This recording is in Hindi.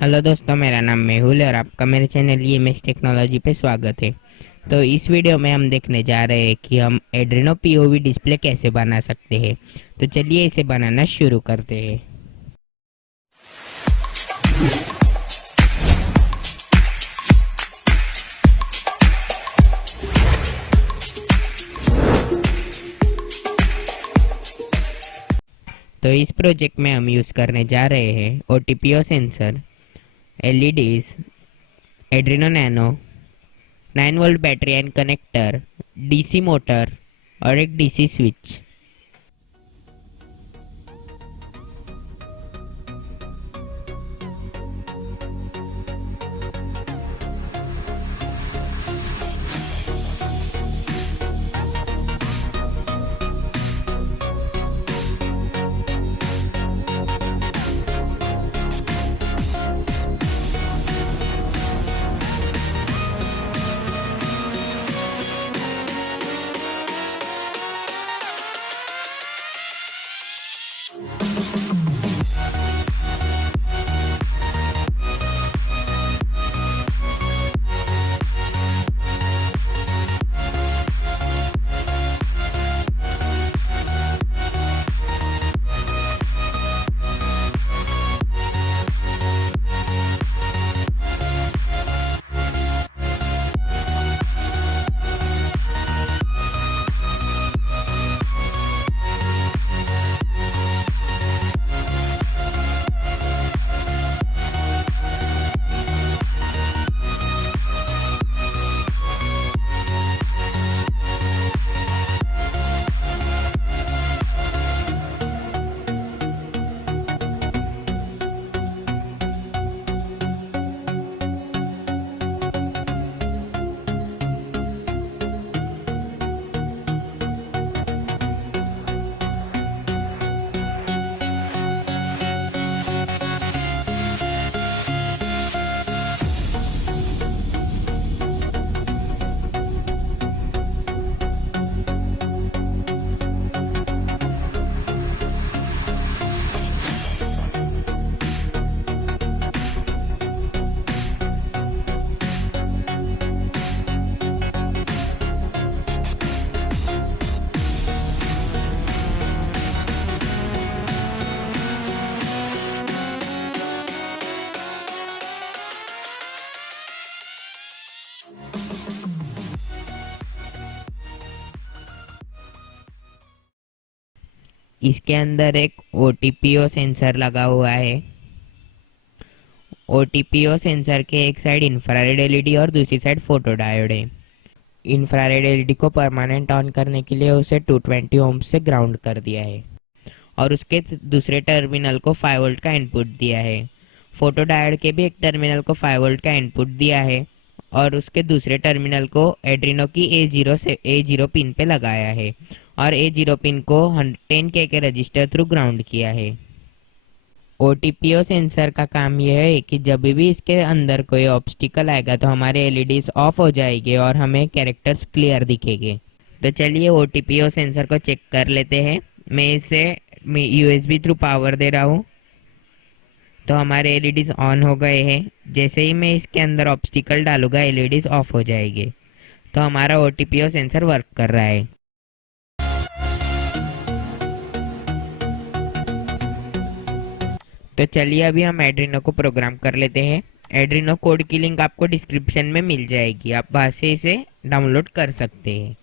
हेलो दोस्तों, मेरा नाम मेहुल है और आपका मेरे चैनल EMS टेक्नोलॉजी पे स्वागत है। तो इस वीडियो में हम देखने जा रहे हैं कि हम एड्रीनो पीओवी डिस्प्ले कैसे बना सकते हैं। तो चलिए इसे बनाना शुरू करते हैं। तो इस प्रोजेक्ट में हम यूज़ करने जा रहे हैं OTPO sensor, LEDs, Adreno nano, 9 volt battery and connector, DC motor और एक DC स्विच। इसके अंदर एक OTPO सेंसर लगा हुआ है। OTPO सेंसर के एक साइड इंफ्रारेड LED और दूसरी साइड फोटो डायोड है। इंफ्रारेड LED को परमानेंट ऑन करने के लिए उसे 220 ओम से ग्राउंड कर दिया है और उसके दूसरे टर्मिनल को 5 वोल्ट का इनपुट दिया है। फोटो डायोड के भी एक टर्मिनल को 5 वोल्ट का इनपुट दिया है और उसके दूसरे टर्मिनल को एड्रीनो की A0 पिन पे लगाया है और A0 पिन को 10K के रजिस्टर थ्रू ग्राउंड किया है। OTPO सेंसर का काम यह है कि जब भी इसके अंदर कोई ऑब्स्टिकल आएगा तो हमारे LEDs ऑफ हो जाएंगे और हमें कैरेक्टर्स क्लियर दिखेंगे। तो चलिए OTPO सेंसर को चेक कर लेते हैं। मैं इसे USB थ्रू पावर दे रहा हूँ तो हमारे LEDs ऑन हो गए हैं। जैसे ही मैं इसके अंदर ऑब्स्टिकल डालूंगा LEDs ऑफ हो जाएंगे। तो हमारा OTPO सेंसर वर्क कर रहा है। तो चलिए अभी हम एड्रीनो को प्रोग्राम कर लेते हैं। एड्रीनो कोड की लिंक आपको डिस्क्रिप्शन में मिल जाएगी, आप वहाँ से इसे डाउनलोड कर सकते हैं।